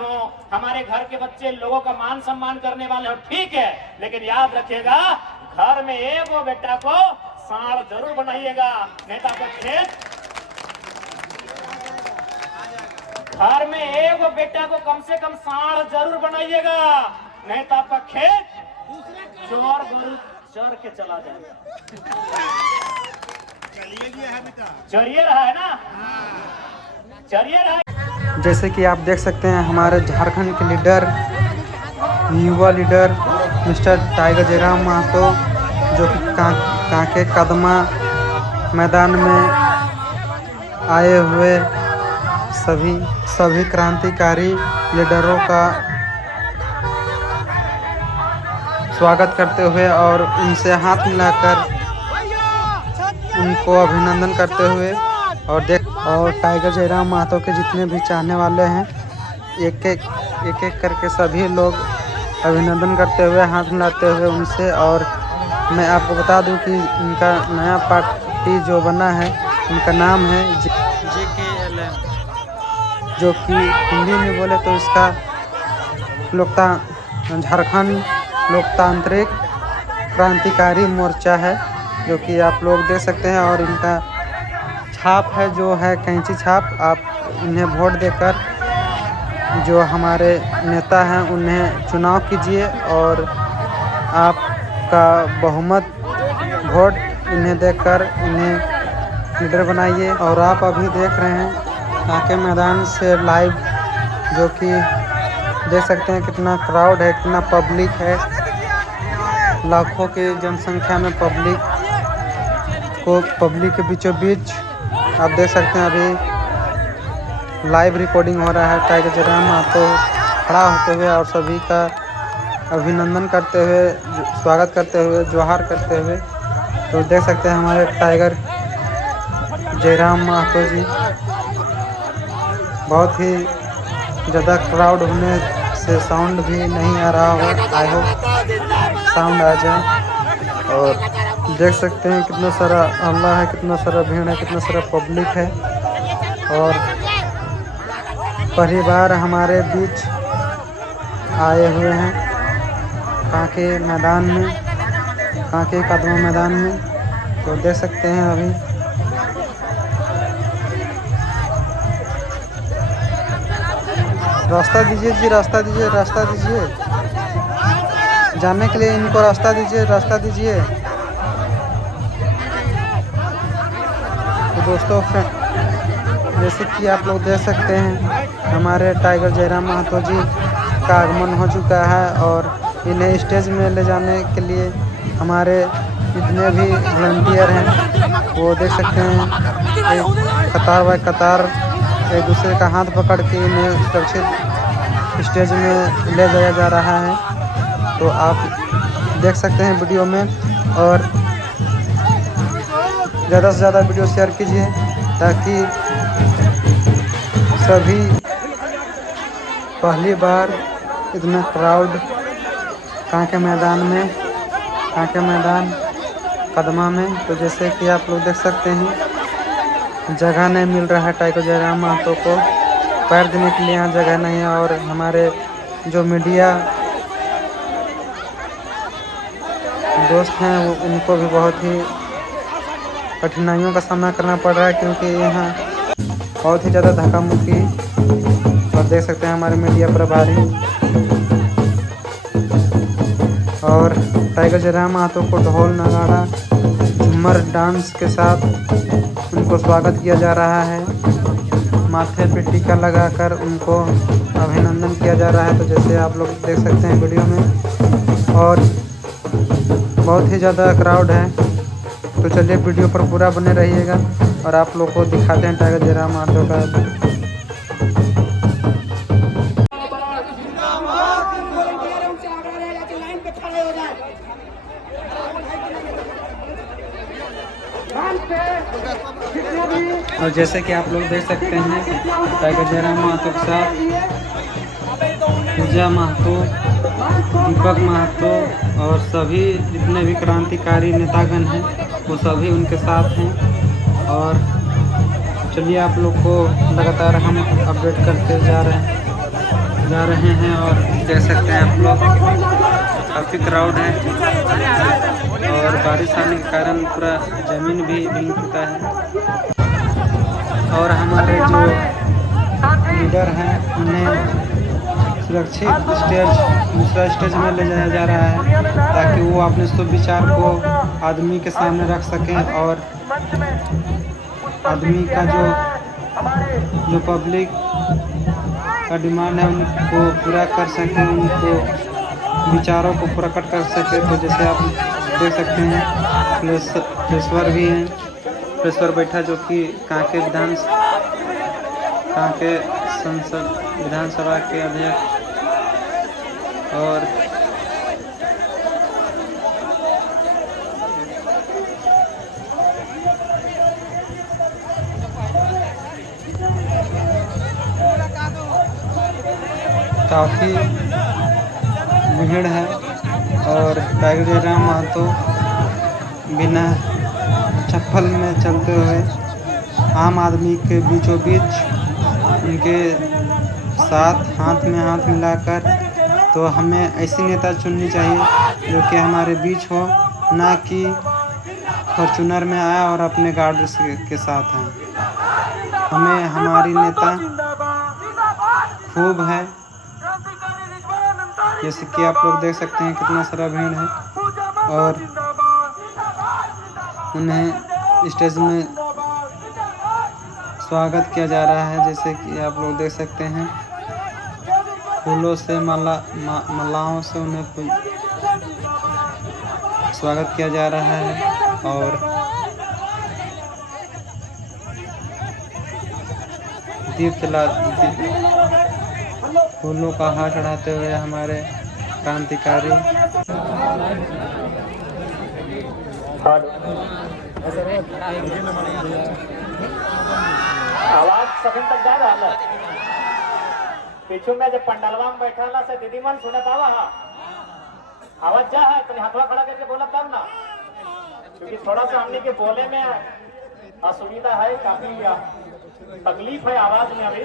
हो, हमारे घर के बच्चे लोगों का मान सम्मान करने वाले हो, ठीक है, लेकिन याद रखिएगा घर में एक वो बेटा को सांड जरूर बनाइएगा, नहीं तो आपका खेत, घर में एक वो बेटा को कम से कम सांड जरूर बनाइएगा, नहीं तो आपका खेत चोर गरु चर के चला जाएगा। चरिए रहा है ना, चरिए रहा है। जैसे कि आप देख सकते हैं हमारे झारखंड के लीडर, युवा leader mister Tiger Jairam Mahato, जो कि कांके कदमा मैदान में आए हुए सभी क्रांतिकारी लीडरों का स्वागत करते हुए और उनसे हाथ मिलाकर उनको अभिनंदन करते हुए और टाइगर जयराम महतो के जितने भी चाहने वाले हैं एक एक करके सभी लोग अभिनंदन करते हुए हाथ मिलाते हुए उनसे। और मैं आपको बता दूं कि इनका नया पार्टी जो बना है उनका नाम है JKLM, जो कि हिंदी में बोले तो इसका झारखंड लोकतांत्रिक क्रांतिकारी मोर्चा है, जो कि आप लोग देख सकते हैं। और इनका छाप है जो है कैंची छाप। आप इन्हें वोट देकर जो हमारे नेता हैं उन्हें चुनाव कीजिए और आपका बहुमत वोट इन्हें देकर इन्हें लीडर बनाइए। और आप अभी देख रहे हैं कांके मैदान से लाइव, जो कि देख सकते हैं कितना क्राउड है, कितना पब्लिक है, लाखों की जनसंख्या में पब्लिक के बीचों बीच आप देख सकते हैं अभी लाइव रिकॉर्डिंग हो रहा है। टाइगर जयराम महतो खड़ा होते हुए और सभी का अभिनंदन करते हुए, स्वागत करते हुए, जोहार करते हुए। तो देख सकते हैं हमारे टाइगर जयराम महतो जी। बहुत ही ज़्यादा क्राउड होने से साउंड भी नहीं आ रहा हो, आई होप साउंड आ जाए। और देख सकते हैं कितना सारा हल्ला है, कितना सारा भीड़ है, कितना सारा पब्लिक है। और परिवार हमारे बीच आए हुए हैं कांके मैदान में, कांके कदमा मैदान में। तो देख सकते हैं अभी रास्ता दीजिए जी, रास्ता दीजिए, रास्ता दीजिए, जाने के लिए इनको रास्ता दीजिए, रास्ता दीजिए। तो दोस्तों जैसे कि आप लोग देख सकते हैं हमारे टाइगर जयराम महतो जी का आगमन हो चुका है और इन्हें स्टेज में ले जाने के लिए हमारे जितने भी वॉलंटियर हैं वो देख सकते हैं एक कतार बाय कतार एक दूसरे का हाथ पकड़ के इन्हें सुरक्षित स्टेज में ले जाया जा रहा है। तो आप देख सकते हैं वीडियो में, और ज़्यादा से ज़्यादा वीडियो शेयर कीजिए ताकि सभी पहली बार इतना क्राउड कांके मैदान में, कांके मैदान कदमा में। तो जैसे कि आप लोग देख सकते हैं जगह नहीं मिल रहा है टाइगर जयराम महतो को, पैर देने के लिए यहाँ जगह नहीं है। और हमारे जो मीडिया दोस्त हैं वो उनको भी बहुत ही कठिनाइयों का सामना करना पड़ रहा है, क्योंकि यहाँ बहुत ही ज़्यादा धक्का मुक्की। और देख सकते हैं हमारे मीडिया प्रभारी और टाइगर जयराम महतो को ढोल नगाड़ा झूमर डांस के साथ उनको स्वागत किया जा रहा है, माथे पे टीका लगाकर उनको अभिनंदन किया जा रहा है। तो जैसे आप लोग देख सकते हैं वीडियो में, और बहुत ही ज़्यादा क्राउड है। तो चलिए वीडियो पर पूरा बने रहिएगा और आप लोग को दिखाते हैं टाइगर जयराम महतो का। और जैसे कि आप लोग देख सकते हैं टाइगर जयराम महतो के साथ पूजा महतो, दीपक महतो और सभी जितने भी क्रांतिकारी नेतागण हैं वो सभी उनके साथ हैं। और चलिए आप लोग को लगातार हम अपडेट करते जा रहे हैं। जा रहे हैं और देख सकते हैं आप लोग काफ़ी क्राउड है और बारिश आने के कारण पूरा ज़मीन भी भीग चुका है और हमारे जो लीडर हैं उन्हें सुरक्षित दूसरा स्टेज में ले जाया जा रहा है ताकि वो अपने शुभ विचार को आदमी के सामने रख सकें और आदमी का जो पब्लिक का डिमांड है उनको पूरा कर सकें, उनको विचारों को प्रकट कर सके। तो जैसे आप देख सकते हैं प्रेसवर भी हैं, प्रेसवर बैठा जो कि कांके संसद विधानसभा के अध्यक्ष और काफ़ी भीड़ है और टाइगर राम महतो बिना चप्पल में चलते हुए आम आदमी के बीचों बीच उनके साथ हाथ में हाथ मिलाकर, तो हमें ऐसी नेता चुननी चाहिए जो कि हमारे बीच हो, ना कि फॉर्चूनर में आया और अपने गार्ड के साथ हैं। हमें हमारी नेता खूब है, जैसे कि आप लोग देख सकते हैं कितना सारा भीड़ है और उन्हें स्टेज में स्वागत किया जा रहा है। जैसे कि आप लोग देख सकते हैं फूलों से मालाओं से उन्हें स्वागत किया जा रहा है और फूलों का हार चढ़ाते हुए हमारे क्रांतिकारी आवाज सभी तक जा रहा है। पीछू में जब पंडालवा में बैठा से दीदी मन सुने पावा आवाज जा है तो हाथवा खड़ा करके बोला तब ना, क्योंकि थोड़ा सा हमने के बोले में असुविधा है, काफी तकलीफ है आवाज में अभी,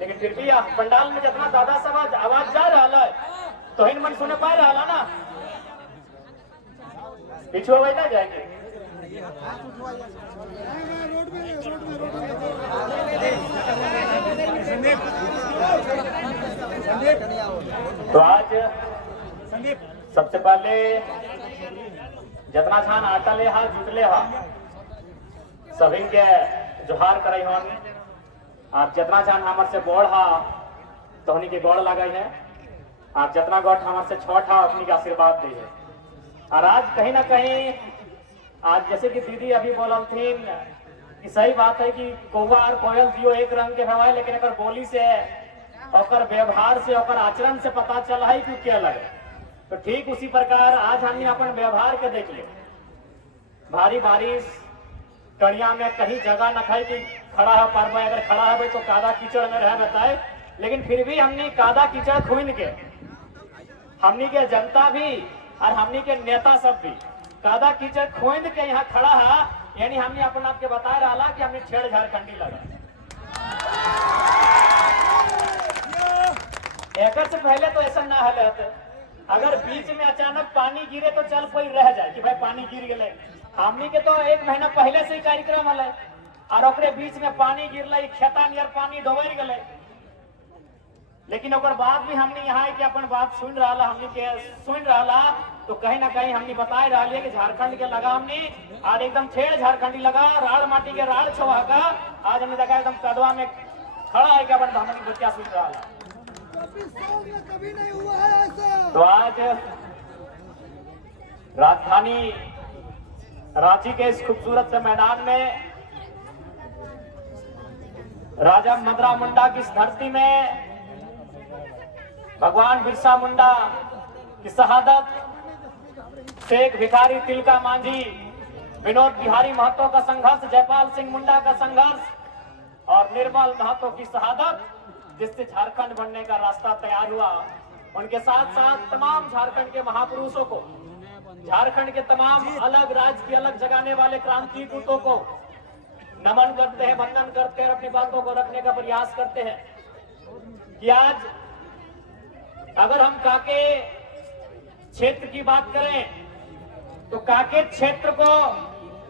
लेकिन फिर भी पंडाल में जितना ज्यादा समाज आवाज जा रहा है तो इन मन सुने पा रहा ना, पीछू अवैध ना जाएंगे। तो आज सबसे पहले जितना छान आटा ले हा जुटले हा सभी के जोहार करे होन। आप जितना छान हमार से गोड़ हा तो उन्हीं के गोड़ लगे है, आप जितना गोठ हमार से छोट हा अपनी के आशीर्वाद दी है। और आज कहीं ना कहीं आज जैसे कि दीदी अभी बोलल थी कि सही बात है कि कौवा और कोयल दियो एक रंग के हवाए, लेकिन अगर बोली से और व्यवहार से और आचरण से पता चला है कि क्या लगे। तो ठीक उसी प्रकार आज हमने अपन व्यवहार के देख ले, भारी बारिश कड़िया में कहीं जगह न खाई कि खड़ा है पर में, अगर खड़ा है तो कादा कीचड़ में रह बताए, लेकिन फिर भी हमने कादा कीचड़ खून के हमनी के जनता भी और हमनी के नेता सब भी कादा कीचड़ खून के यहाँ खड़ा है, यानी हमने अपन आपके बता रहा कि हमने छेड़ झारखंडी लगा। एक से पहले तो ऐसा ना हल, अगर बीच में अचानक पानी गिरे तो चल कोई रह जाए कि भाई पानी गिर गए। हमनी के तो 1 महीना पहले से ही कार्यक्रम हल और ओकरे बीच में पानी गिरल, खेता नियर पानी डोबर गए, लेकिन ओकर बाद भी हमने यहाँ के अपन बात सुन रहा, हमने के सुन रहा तो कहीं ना कहीं हमने बता रहा है कि झारखंड के लगा हमने आज एकदम छेड़ झारखंडी लगा, राड़ माटी के राड़ छुआ का आज हमने देखा एकदम कदवा में खड़ा है कि अपन हमने बच्चा सुन रहा है। कभी नहीं हुआ है ऐसा। तो आज राजधानी रांची के इस खूबसूरत से मैदान में राजा मदरा मुंडा की इस धरती में भगवान बिरसा मुंडा की शहादत, शेख भिखारी तिलका मांझी, विनोद बिहारी महतो का संघर्ष, जयपाल सिंह मुंडा का संघर्ष और निर्मल महतो की शहादत, जिससे झारखंड बनने का रास्ता तैयार हुआ। उनके साथ साथ तमाम झारखंड के महापुरुषों को, झारखंड के तमाम अलग राज्य की अलग जगाने वाले क्रांति दूतों को नमन करते हैं, वंदन करते हैं, अपनी बातों को रखने का प्रयास करते हैं कि आज अगर हम काके क्षेत्र की बात करें तो काके क्षेत्र को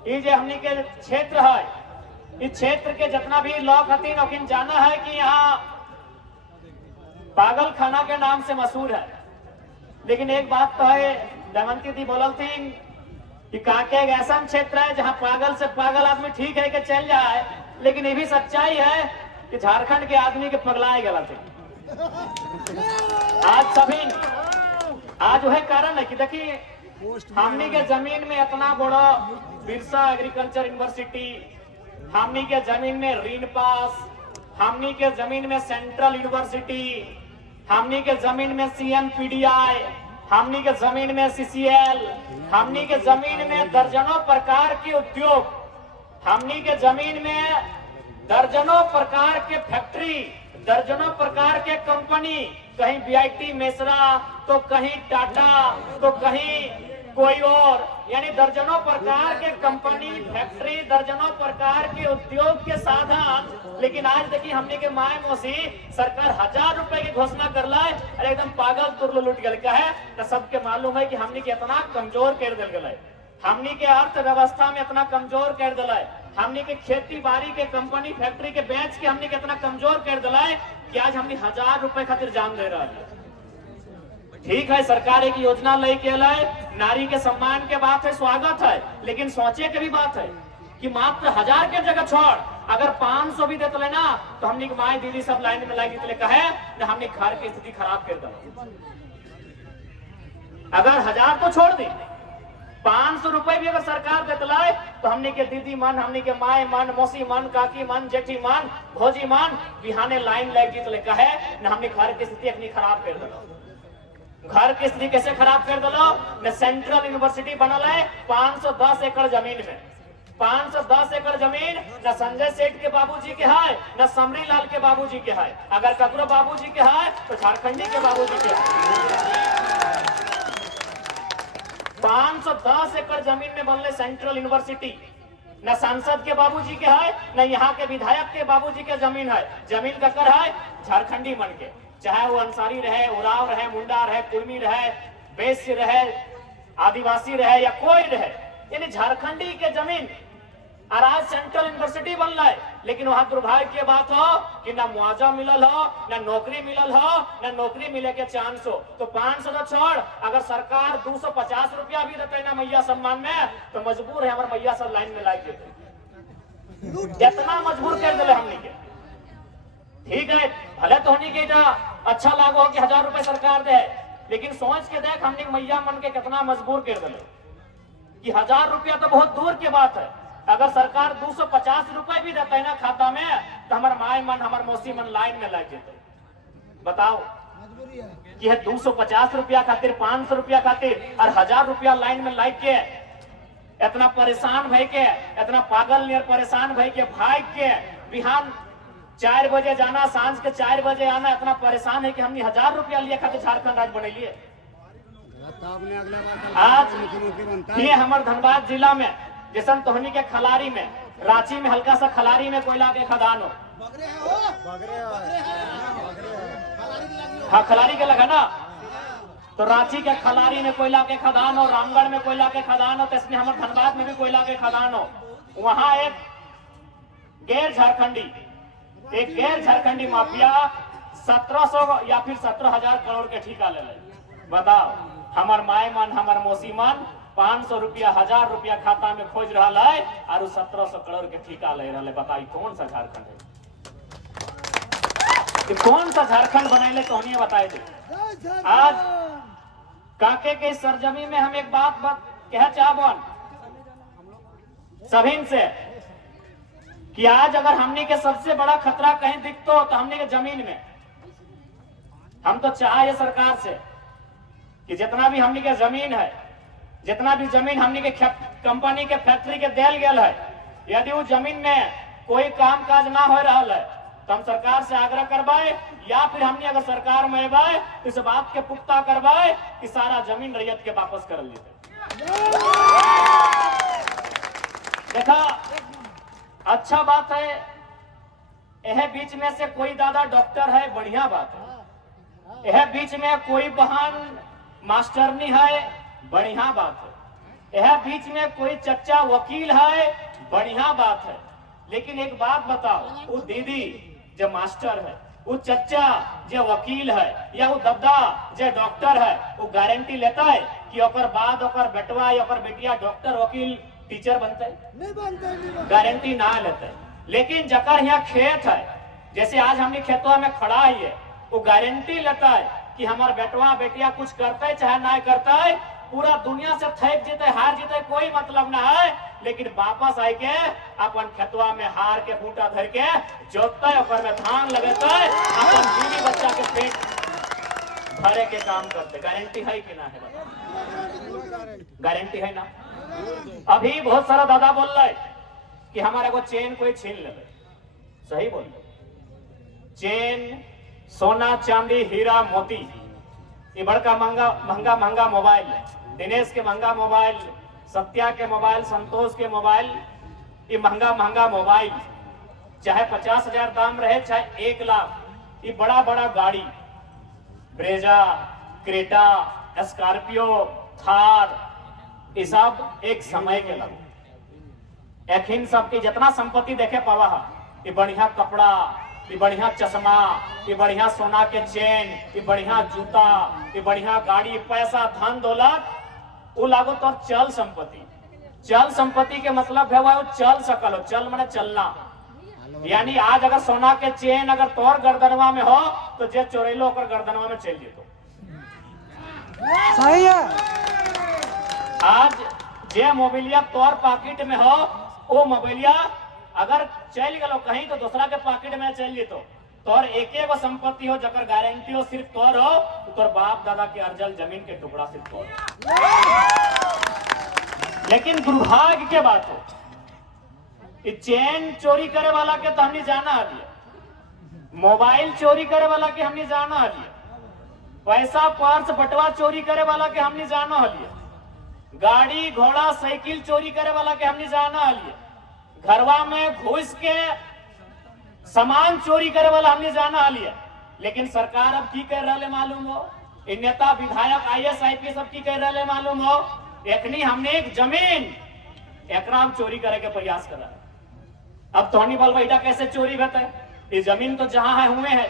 ये जो हमने के क्षेत्र है, इस क्षेत्र के जितना भी लोग हतीन ओकिन जाना है कि यहाँ पागल खाना के नाम से मशहूर है। लेकिन एक बात तो है, दमयंती दी बोलल थी कि काके एक ऐसा क्षेत्र है जहाँ पागल से पागल आदमी ठीक है कि चल जाए, लेकिन ये भी सच्चाई है कि झारखंड के आदमी के पगलाए गलत है। आज सभी आज वह कारण है कि देखिए हमनी के जमीन में इतना बड़ा बिरसा एग्रीकल्चर यूनिवर्सिटी, हमनी के जमीन में रीन पास, हमनी के जमीन में सेंट्रल यूनिवर्सिटी, हमनी के जमीन में CNPDI, हमनी के जमीन में CCL, हमनी के जमीन में दर्जनों प्रकार के उद्योग, हमनी के जमीन में दर्जनों प्रकार के फैक्ट्री, दर्जनों प्रकार के कंपनी, कहीं BIT मेसरा तो कहीं टाटा तो कहीं कोई और, यानी दर्जनों प्रकार के कंपनी फैक्ट्री, दर्जनों प्रकार के उद्योग के साधन। लेकिन आज देखिए हमने के माय मौसी सरकार 1000 रुपए की घोषणा कर लाए और एकदम पागल तुरलो लुट गल का है। तो सबके मालूम है कि हमने के इतना कमजोर कर दिल गए, हमने के अर्थव्यवस्था में इतना कमजोर कर दिला है, हमने के खेती बाड़ी के कंपनी फैक्ट्री के बेच के हमने के इतना कमजोर कर दिला है कि आज हमने 1000 रुपए खातिर जान दे रहा है। ठीक है, सरकार एक योजना लेके लाए, नारी के सम्मान के बात है, स्वागत है, लेकिन सोचे के भी बात है कि मात्र 1000 के जगह छोड़ अगर 500 भी देते लेना तो हमने माए दीदी सब लाइन में लाइन देते कहे ना, हमने घर की स्थिति खराब कर दी। अगर 1000 तो छोड़ दी, 500 रुपए भी अगर सरकार देते लाए तो हमने के दीदी मन, हमने के माए मन, मौसी मन, काकी मन, जेठी मन, भौजी मन बिहाने लाइन लग जीत कहे ना, हमने घर की स्थिति अपनी खराब कर दिला। घर की स्थिति कैसे खराब कर दलो न, सेंट्रल यूनिवर्सिटी बनल है 510 एकड़ जमीन में, 510 एकड़ जमीन न संजय सेठ के बाबूजी के है न समरी लाल के बाबूजी के है। अगर ककरो बाबूजी के है तो झारखंडी के बाबूजी के है। 510 एकड़ जमीन में बनले सेंट्रल यूनिवर्सिटी, न सांसद के बाबूजी के है न यहाँ के विधायक के बाबूजी के जमीन है। जमीन का कर है झारखंडी मन के, चाहे वो अंसारी रहे, उराव रहे, मुंडा रहे, कुर्मी रहे, वैश्य रहे, आदिवासी रहे या कोई रहे, यानी झारखंडी के जमीन। और आज सेंट्रल यूनिवर्सिटी बन रहा है, लेकिन वहां दुर्भाग्य की बात हो कि ना मुआवजा मिलल हो, ना नौकरी मिलल हो, ना नौकरी मिले के चांस हो। तो 500 तो छोड़, अगर सरकार 250 रुपया भी देते ना मैया सम्मान में तो मजबूर है हमारे मैया सब लाइन में लाके, इतना मजबूर कर दिले हमने के। ठीक है, भले तो होनी के अच्छा लागो कि 1000 रुपए सरकार दे, लेकिन सोच के देख हमने मैया मन के कितना मजबूर कर दिले कि 1000 रुपया तो बहुत दूर की बात है। अगर सरकार 250 रुपए भी देते है ना खाता में तो हमारे माए मन, हमारे मौसी मन लाइन में लग जाते। बताओ कि 250 रुपया खातिर, 500 रुपया खातिर और 1000 रुपया लाइन में लग के इतना परेशान भय के, इतना पागल नियर परेशान भय के, भाग के बिहान 4 बजे जाना, सांझ के 4 बजे आना, इतना परेशान है कि हमने 1000 रुपया लिए खातिर झारखंड राज्य बने लिए। आज ये हमारे धनबाद जिला में जैसन तोहनी के खलारी में, रांची में हल्का सा खलारी में कोयला के खदान हो, हाँ खलारी के लगा ना, तो रांची के खलारी में कोयला के खदान हो, रामगढ़ में कोयला के खदान हो, तो इसमें हमारे धनबाद में भी कोयला के खदान हो। वहां एक गैर झारखंडी माफिया 1700 या फिर 17,000 करोड़ के ठेका ले ले। बताओ, हमार माए मन, हमार मौसी मन 500 रुपया, 1000 रुपया खाता में खोज रहा है और 1700 करोड़ के ठेका ले रहा है। बताइए कौन सा झारखंड है, कौन सा झारखंड बनेले तो नहीं बताए थे। आज काके के सरजमी में हम एक बात कह चाहबन सभी से कि आज अगर हमने के सबसे बड़ा खतरा कहीं दिखतो तो हमने के जमीन में। हम तो चाहे सरकार से कि जितना भी हमने के जमीन है, जितना भी जमीन हमने के कंपनी के फैक्ट्री के देल गेल है, यदि वो जमीन में कोई काम काज ना हो रहा है तो हम सरकार से आग्रह करवाए, या फिर हमने अगर सरकार में आए तो इस बात के पुख्ता करवाए कि सारा जमीन रैयत के वापस कर लेते। देखा, अच्छा बात है, यह बीच में से कोई दादा डॉक्टर है, बढ़िया बात है, यह बीच में कोई बहन मास्टर नहीं है, बढ़िया बात है। यह बीच में कोई चच्चा वकील है, बढ़िया बात है। लेकिन एक बात बताओ, वो दीदी जो मास्टर है, वो चच्चा जो वकील है, या वो दद्दा जो डॉक्टर है, वो गारंटी लेता है कि ओकर बाद ओकर बेटवा या ओकर बेटिया डॉक्टर वकील टीचर बनते? नहीं बनते। गारंटी ना लेते। लेकिन जकर यहाँ खेत है, जैसे आज हमने खेतवा में खड़ा है, वो गारंटी लेता है कि हमार बेटवा बेटिया कुछ करता है चाहे ना करता है, पूरा दुनिया से थक जीते हार जीते कोई मतलब ना है, लेकिन वापस आए के अपन खेतवा में हार के बूटा धर के जोतता है, ऊपर में धान लगता है, अपन बीवी बच्चा के पेट भरे के काम करते। गारंटी है कि ना है? गारंटी है ना? अभी बहुत सारा दादा बोल रहा है कि हमारे को चेन कोई छीन ले। सही बोल रहे। चेन, सोना चांदी हीरा मोती, ये बड़का महंगा मोबाइल, दिनेश के महंगा मोबाइल, सत्या के मोबाइल, संतोष के मोबाइल, ये महंगा मोबाइल, चाहे 50,000 दाम रहे चाहे 1 लाख, ये बड़ा बड़ा गाड़ी, ब्रेजा, क्रेटा, स्कॉर्पियो, थार, ये सब एक समय के लगे। एक इन सबकी जितना संपत्ति देखे पावा, ये बढ़िया कपड़ा, ये बढ़िया चश्मा, ये बढ़िया सोना के चेन, ये बढ़िया जूता, ये बढ़िया गाड़ी, पैसा, धन दौलत, वो लागो तो चल संपत्ति। चल संपत्ति के मतलब है वो चल सकल हो। चल माने चलना, यानी आज अगर सोना के चेन अगर तोर गर्दनवा में हो तो जे चोरेलो ओकर गर्दनवा में चल जेतो। सही है। आज जे मोबाइलिया तोर पॉकेट में हो, वो मोबाइलिया अगर चल गलो कहीं तो दूसरा के पॉकेट में चल जेतो। तोर एक वो संपत्ति हो जकर गारंटी हो सिर्फ तोर हो, तो तोर बाप दादा के अर्जल जमीन के टुकड़ा सिर्फ तोर। लेकिन दुर्भाग्य के बात हो, चेन चोरी करे वाला के तो हमने जाना है, मोबाइल चोरी करे वाला के हमने जाना है, पैसा पर्स बटवा चोरी करे वाला के हमने जाना है, गाड़ी घोड़ा साइकिल चोरी करे वाला के हमने जाना है, घरवा में घुस के सामान चोरी करे वाला हमने जाना है। लेकिन सरकार अब की कर रहे मालूम हो, नेता विधायक IAS IPS सब की कर रहे मालूम हो, एकनी हमने एक जमीन एकराम चोरी करे के प्रयास कर रहा है। अब तोहनी बल बेटा कैसे चोरी होता है? ये जमीन तो जहां है हुए है,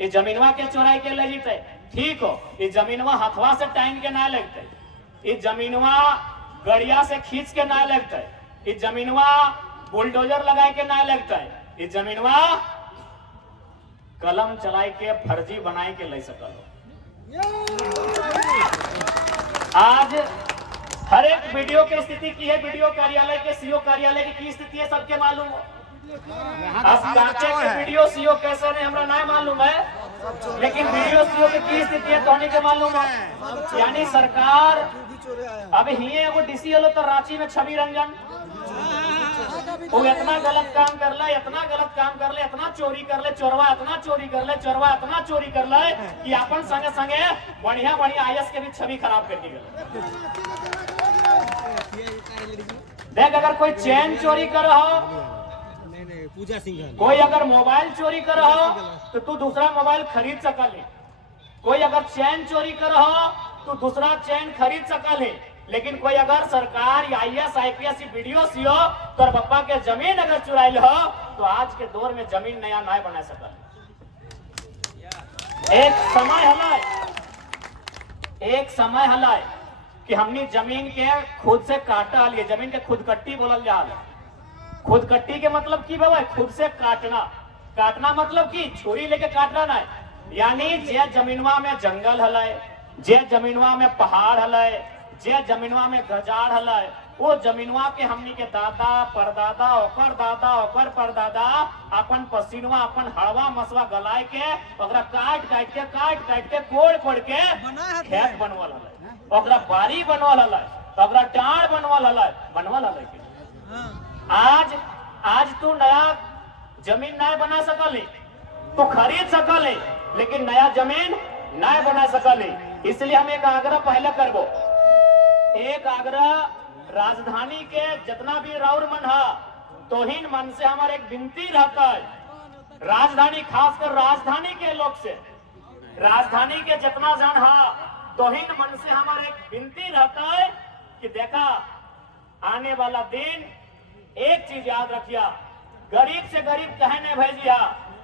ये जमीनवा के चोराई के ले जीते, ठीक हो, ये जमीनवा हथवा से टाइम के ना लगते, ये जमीनवा गड़िया से खींच के ना लगता है, ये जमीनवा बुलडोजर लगाए के ना लगता है, ये जमीनवा कलम चलाए के फर्जी बनाए के ले सकल। आज हर एक वीडियो की स्थिति की है, वीडियो कार्यालय के सीओ कार्यालय की स्थिति है, सबके मालूम हो। के वीडियो सीओ कैसे नहीं हमरा नहीं मालूम है, लेकिन वीडियो सीओ की स्थिति है तो के मालूम है। यानी सरकार अब ही वो डीसी हलो तो रांची में छवि रंजन, वो इतना गलत काम कर ले, इतना गलत काम कर ले, इतना चोरी कर ले, चोरवा इतना चोरी कर ले, चोरवा इतना चोरी कर ले कि अपन संगे संगे बढ़िया बढ़िया IAS के भी छवि खराब कर दी गई। देख, अगर कोई चैन चोरी कर रहा, कोई अगर मोबाइल चोरी कर रहा तो तू दूसरा मोबाइल खरीद सकल है, कोई अगर चैन चोरी कर रहा तो दूसरा चैन खरीद सकल है। लेकिन कोई अगर सरकार या IAS IPS वीडियो सीओ तोर पप्पा के जमीन अगर चुराइल हो तो आज के दौर में जमीन नया ना बना सकल। एक समय हला कि हमने जमीन के खुद से काटा लिए, जमीन के खुदकट्टी बोलल जा रहा। खुदकट्टी के मतलब की बाबा, खुद से काटना। काटना मतलब की छुरी लेके काटना ना, यानी जे जमीनवा में जंगल हलाए, जे जमीनवा में पहाड़ हलाए, जे जमीनवा में गजार हलाए, वो जमीनवा के हमनी के दादा परदादा ओकर दादा ओकर परदादा अपन पसीनवा अपन हड़वा मसवा गलाए के ओकरा काट के कोड़ के खेत बनवल हलाए, ओकरा बारी बनवल हलाए, ओकरा डांड बनवल हलाए। आज तू नया जमीन नहीं बना सकली, तू खरीद सकले, लेकिन नया जमीन नहीं बना सकले। इसलिए हम एक आग्रह पहले करबो, एक आग्रह राजधानी के जितना भी राउर मन है तोहिन मन से हमारे एक विनती रहता है, राजधानी खासकर राजधानी के लोग से राजधानी के जितना जन हा तोहिन मन से हमारे एक विनती रहता है कि देखा आने वाला दिन एक चीज याद रखिया, गरीब से गरीब कहे नहीं भेजिया,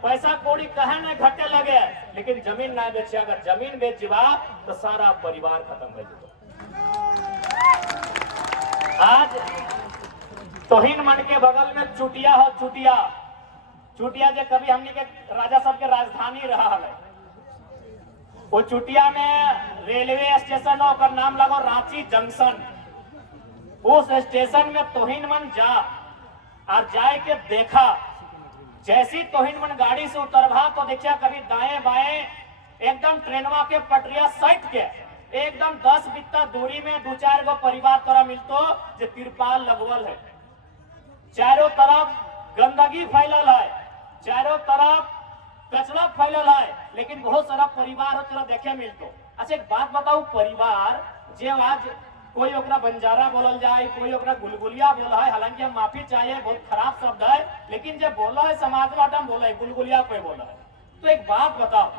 पैसा कौड़ी कहे नहीं घटे लगे, लेकिन जमीन ना बेचिया। अगर जमीन बेच जीवा तो सारा परिवार खत्म हो जाए। आज तोहिन मन के बगल में चुटिया हो, चुटिया चुटिया जो कभी हमने के राजा साहब के राजधानी रहा है, वो चुटिया में रेलवे स्टेशन हो, ओकर नाम लगो रांची जंक्शन। उस स्टेशन में तोहिन मन जा और जाए के देखा, जैसी तोहिन मन गाड़ी से उतरवा तो देखिया कभी दाएं बाएं एकदम ट्रेनवा के पटरिया सट के एकदम 10 बित्ता दूरी में 2-4 गो परिवार तरह मिलतो जो तिरपाल लगवल है। चारों तरफ गंदगी फैलल है, चारों तरफ कचरा फैलल है, लेकिन बहुत सारा परिवार हो तरह देखे मिलतो। अच्छा एक बात बताऊ, परिवार जो आज कोई ओकरा बंजारा बोलल जाए, कोई ओकरा गुलगुलिया बोला है, हालांकि हम माफी चाहिए, बहुत खराब शब्द है, लेकिन जब बोला है समाज में बोला है गुलगुलिया कोई बोला है। तो एक बात बताओ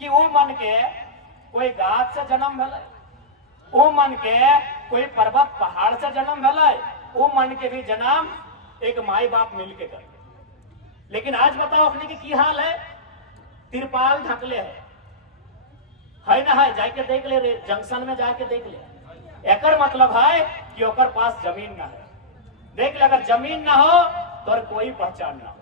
कि वो मन के कोई गाछ से जन्म भेल, वो मन के कोई पर्वत पहाड़ से जन्म भेल, वो मन के भी जन्म एक माई बाप मिल के कर। लेकिन आज बताओ अपने की हाल है, तिरपाल ढकले है ना, है जाके देख ले, जंक्शन में जाके देख ले। एकर मतलब है कि ओकर पास जमीन ना है। देख ले, अगर जमीन ना हो तो कोई पहचान ना हो।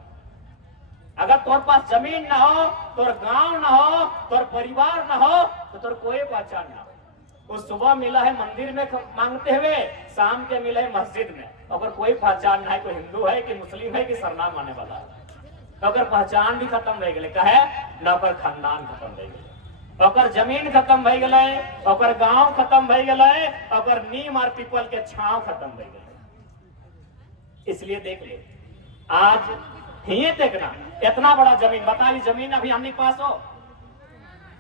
अगर तोर पास जमीन ना हो, तोर गांव ना हो, तोर परिवार ना हो, तो तोर कोई पहचान ना हो। उस सुबह मिला है मंदिर में मांगते हुए, शाम के मिला है मस्जिद में, अगर कोई पहचान ना है, कोई हिंदू है कि मुस्लिम है कि सरनाम आने वाला है, अगर पहचान भी खत्म रह गए, कहे न ओकर खानदान खत्म रह गए, ओकर जमीन खत्म भई गए, ओकर गांव खत्म भई गए, ओकर नीम और पीपल के छांव खत्म भई गए। इसलिए देख ले, आज ही देखना इतना बड़ा जमीन, बताइए जमीन अभी हमने पास हो,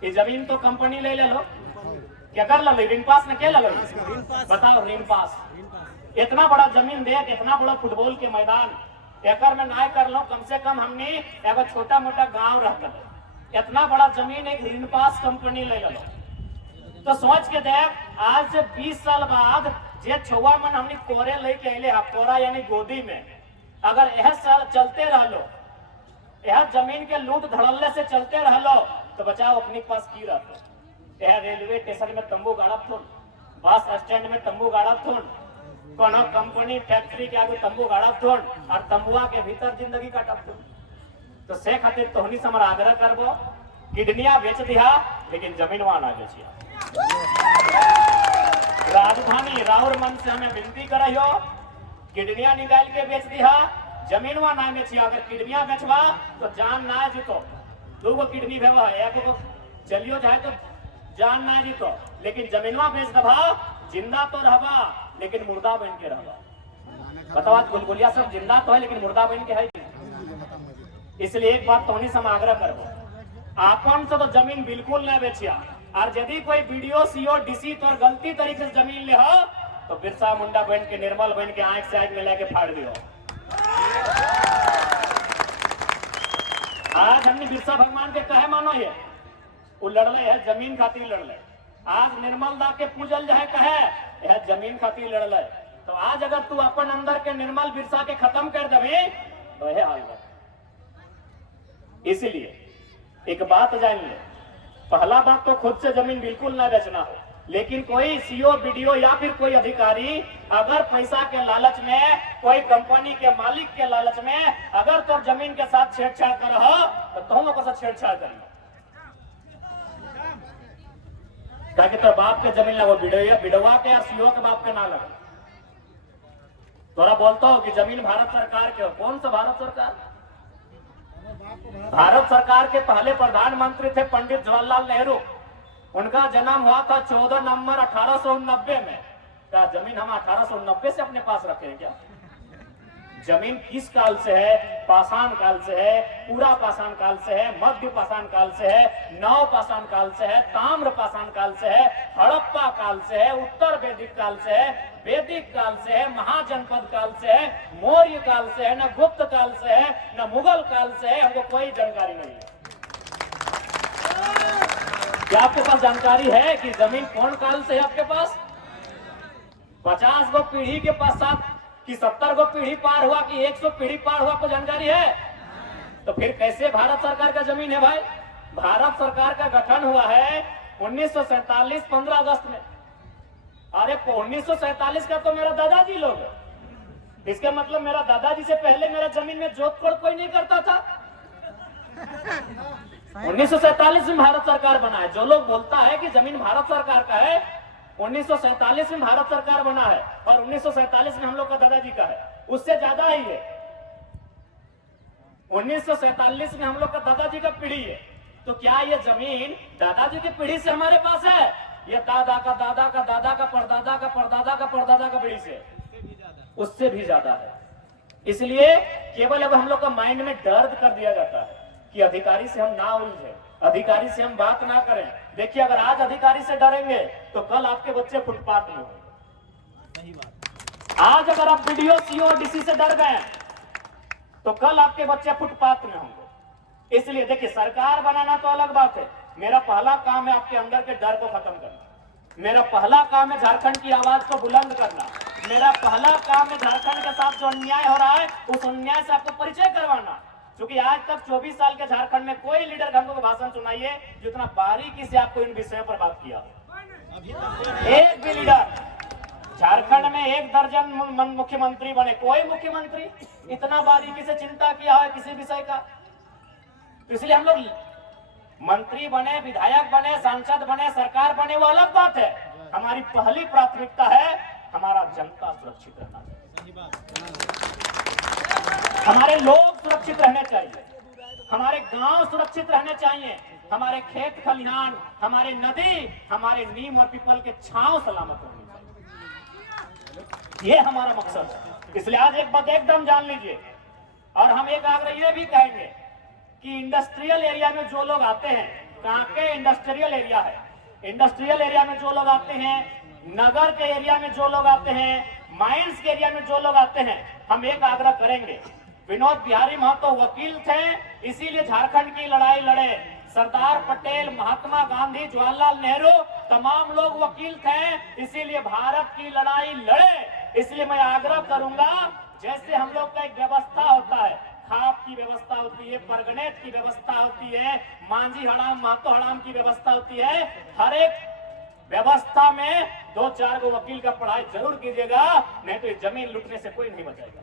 ये जमीन तो कंपनी ले लो, क्या कर लो, ऋण पास ने क्या लो, बताओ ऋण पास। इतना बड़ा जमीन देख, इतना बड़ा फुटबॉल के मैदान, एकर में ना कर लो, कम से कम हमने एगो छोटा मोटा गांव रहता है, इतना बड़ा जमीन एक ऋण पास कंपनी ले लो। तो सोच के देख, आज से 20 साल बाद जे छुआ मन हमने कोरे लेके अले, कोरा यानी गोदी में, अगर यह साल चलते रह लो, यह जमीन के लूट धड़ल्ले से चलते रह लो, तो बचाओ अपने पास की रहता। यह रेलवे स्टेशन में तंबू गाड़ब थोड़, बस स्टैंड में तंबू गाड़ब थोड़, कोनो कंपनी फैक्ट्री के आगे तंबू गाड़ब थोड़, और तंबुआ के भीतर जिंदगी काटब थोड़। तो से खातिर तोहनी से हमारा आग्रह करबो, किडनिया बेच दिया लेकिन जमीन वहां ना बेचिया। राजधानी राउर मन से हमें विनती करियो, किडनिया निकाल के बेच दिया, जमीन वहां ना बेचिया। अगर किडनिया बेचवा तो जान ना जीतो, 2 गो किडनी भेवा, एक गो चलियो जाए तो जान ना जीतो, लेकिन जमीनवा बेच दबा, जिंदा तो रहबा लेकिन मुर्दा बन के रहबा। बताओ गुलगुलिया सब जिंदा तो है लेकिन मुर्दा बन के है। इसलिए एक बात तोहनी से हम आग्रह करबो, आपन से तो जमीन बिल्कुल ना बेचिया, और यदि कोई वीडियो सीओ डीसी तो गलती तरीके से जमीन ले हो तो बिरसा मुंडा बन के, निर्मल बन के आंख से आंख में लेके फाड़ दियो। आज हमने बिरसा भगवान के कहे मानो, ये वो लड़ले है जमीन खातिर लड़ले। आज निर्मल दा के पूजल जो है कहे यह जमीन खातिर लड़ले, तो आज अगर तू अपन अंदर के निर्मल बिरसा के खत्म कर देवे तो यह हाल है। इसलिए एक बात जान ले, पहला बात तो खुद से जमीन बिल्कुल ना बेचना हो, लेकिन कोई सीओ वीडियो या फिर कोई अधिकारी अगर पैसा के लालच में, कोई कंपनी के मालिक के लालच में अगर तो जमीन के साथ छेड़छाड़ कर हो तो तुम लोग के साथ छेड़छाड़ करिए। तो बाप के जमीन लगो, बिडवा के और सीओ के बाप के ना लगे। तोरा बोलता हो कि जमीन भारत सरकार के, कौन सा भारत सरकार? भारत सरकार के पहले प्रधानमंत्री थे पंडित जवाहरलाल नेहरू, उनका जन्म हुआ था 14 नवंबर 1890 में। क्या जमीन हम 1890 से अपने पास रखे हैं क्या? जमीन किस काल से है? पाषाण काल से है, पूरा पाषाण काल से है, मध्य पाषाण काल से है, नव पाषाण काल से है, ताम्र पाषाण काल से है, हड़प्पा काल से है, उत्तर वैदिक काल से है, वैदिक काल से है, महाजनपद काल से है, मौर्य काल से है, न गुप्त काल से है, न मुगल काल से है। हमको कोई जानकारी नहीं है। क्या आपके पास जानकारी है कि जमीन कौन काल से है आपके पास? 50 गो पीढ़ी के पश्चात कि 70 गो पीढ़ी पार हुआ कि 100 पीढ़ी पार हुआ, आपको जानकारी है? तो फिर कैसे भारत सरकार का जमीन है भाई? भारत सरकार का गठन हुआ है 1947 15 अगस्त में। अरे 1947 का तो मेरा दादाजी लोग है। इसका मतलब मेरा दादाजी से पहले मेरा जमीन में जोत कोड़ कोई नहीं करता था। 1947 में भारत सरकार बना है। जो लोग बोलता है कि जमीन भारत सरकार का है, 1947 में भारत सरकार बना है और 1947 में हम लोग का दादाजी का है, उससे ज्यादा ही है। 1947 में हम लोग का दादाजी का पीढ़ी है। तो क्या ये जमीन दादाजी की पीढ़ी से हमारे पास है या दादा का दादा का दादा का परदादा का परदादा का परदादा का पीढ़ी से? उससे भी ज्यादा है। इसलिए केवल अब हम लोग का माइंड में दर्द कर दिया जाता है कि अधिकारी से हम ना उलझे, अधिकारी से हम बात ना करें। देखिए, अगर आज अधिकारी से डरेंगे तो कल आपके बच्चे फुटपाथ में होंगे। आज अगर आप बीडीओ, सीओ और डीसी से डर गए तो कल आपके बच्चे फुटपाथ में होंगे। इसलिए देखिए, सरकार बनाना तो अलग बात है। मेरा पहला काम है आपके अंदर के डर को खत्म करना। मेरा पहला काम है झारखंड की आवाज को बुलंद करना। मेरा पहला काम है झारखंड के साथ जो अन्याय हो रहा है उस अन्याय से आपको परिचय करवाना। क्योंकि आज तक 24 साल के झारखंड में कोई लीडर हमको भाषण सुनाइए जितना बारीकी से आपको इन विषयों पर बात किया। एक भी लीडर झारखंड में 1 दर्जन मुख्यमंत्री बने, कोई मुख्यमंत्री इतना बारीकी से चिंता किया है किसी विषय का? तो इसलिए हम लोग मंत्री बने, विधायक बने, सांसद बने, सरकार बने, वो अलग बात है। हमारी पहली प्राथमिकता है हमारा जनता सुरक्षित रहना चाहिए, हमारे लोग सुरक्षित रहने चाहिए, हमारे गांव सुरक्षित रहने चाहिए, हमारे खेत खलिहान, हमारे नदी, हमारे नीम और पीपल के छांव सलामत होने चाहिए। ये हमारा मकसद है। इसलिए आज एक बात एकदम जान लीजिए, और हम एक आग्रह ये भी कहेंगे कि इंडस्ट्रियल एरिया में जो लोग आते हैं, कांके इंडस्ट्रियल एरिया है, इंडस्ट्रियल एरिया में जो लोग आते हैं, नगर के एरिया में जो लोग आते हैं, माइंस के एरिया में जो लोग आते हैं, हम एक आग्रह करेंगे। विनोद बिहारी महतो वकील थे, इसीलिए झारखंड की लड़ाई लड़े। सरदार पटेल, महात्मा गांधी, जवाहरलाल नेहरू, तमाम लोग वकील थे, इसीलिए भारत की लड़ाई लड़े। इसलिए मैं आग्रह करूंगा, जैसे हम लोग का एक व्यवस्था होता है, खाप की व्यवस्था होती है, परगनेत की व्यवस्था होती है, मांझी हड़ाम, महतो हड़ाम की व्यवस्था होती है, हर एक व्यवस्था में 2-4 गो वकील का पढ़ाई जरूर कीजिएगा, नहीं तो जमीन लूटने से कोई नहीं बचाएगा।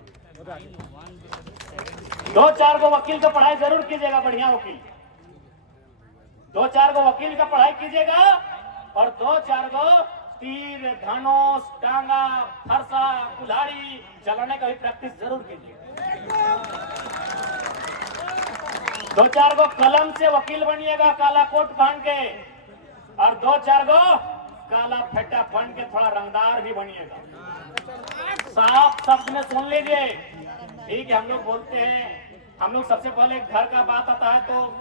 2-4 गो वकील का पढ़ाई जरूर कीजिएगा, बढ़िया वकील। 2-4 गो वकील का पढ़ाई कीजिएगा और 2-4 गो तीर, धनुष, टांगा, फरसा, कुल्हाड़ी चलाने का भी प्रैक्टिस जरूर कीजिएगा। 2-4 गो कलम से वकील बनिएगा, काला कोट पहन के, और 2-4 गो काला फेटा पहन के थोड़ा रंगदार भी बनिएगा। साफ शब्द में सुन लीजिए। ठीक है, हम लोग बोलते हैं, हम लोग सबसे पहले घर का बात आता है तो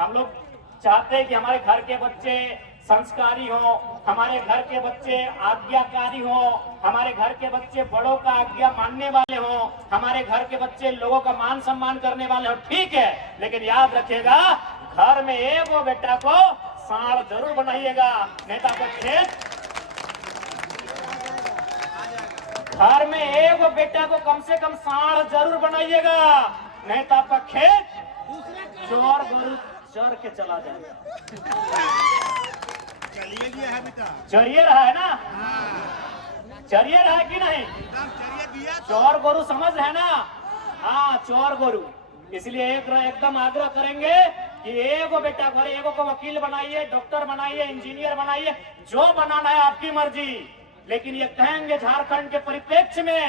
हम लोग चाहते हैं कि हमारे घर के बच्चे संस्कारी हो, हमारे घर के बच्चे आज्ञाकारी हो, हमारे घर के बच्चे बड़ों का आज्ञा मानने वाले हो, हमारे घर के बच्चे लोगों का मान सम्मान करने वाले हो। ठीक है, लेकिन याद रखिएगा, घर में एक वो बेटा को सांड जरूर बनाइएगा, नहीं तो आपका खेत, घर में एक वो बेटा को कम से कम सांड जरूर बनाइएगा, नहीं तो आपका खेत चोर गरु चर के चला जाएगा। चरिए रहा है ना? चरिए रहा है कि नहीं? चोर गोरु समझ है ना? हाँ, चोर गोरु। इसलिए एकदम आग्रह करेंगे कि एगो बेटा घरे, एगो को वकील बनाइए, डॉक्टर बनाइए, इंजीनियर बनाइए, जो बनाना है आपकी मर्जी। लेकिन ये कहेंगे झारखंड के परिप्रेक्ष्य में